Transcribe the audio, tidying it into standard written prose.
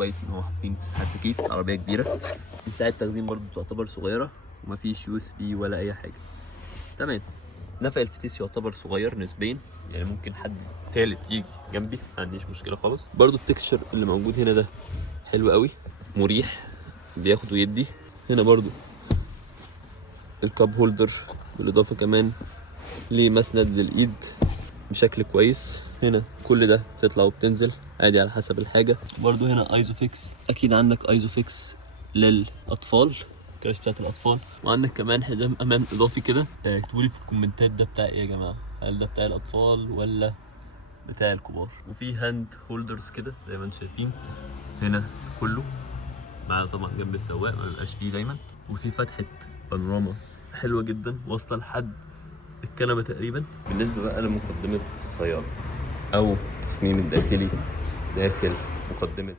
كويس ان هو حاطين مساحات تكييف، عربيه كبيره. مساحه تخزين برضو تعتبر صغيره، ومفيش USB ولا اي حاجه. تمام. نفق الفتيس يعتبر صغير نسبيا، يعني ممكن حد تالت يجي جنبي ما عنديش مشكله خالص. برضو التكشر اللي موجود هنا ده حلو قوي، مريح، بياخد ويدي. هنا برضو الكاب هولدر، بالاضافه كمان لمسند للايد بشكل كويس. هنا كل ده بتطلع وبتنزل عادي على حسب الحاجه. برضو هنا ايزوفيكس، اكيد عندك ايزوفيكس للاطفال، الكراسي بتاعت الاطفال. وعندك كمان حزام امان اضافي كده. اكتبوا لي في الكومنتات ده بتاع ايه يا جماعه، هل ده بتاع الاطفال ولا بتاع الكبار. وفي هاند هولدرز كده زي ما انتم شايفين هنا كله، معاه طبعا جنب السواق ما بيبقاش فيه دايما. وفي فتحه بانوراما حلوه جدا واصله لحد الكنبه تقريبا. بالنسبه بقى لمقدمه السياره او التصميم الداخلي داخل مقدمه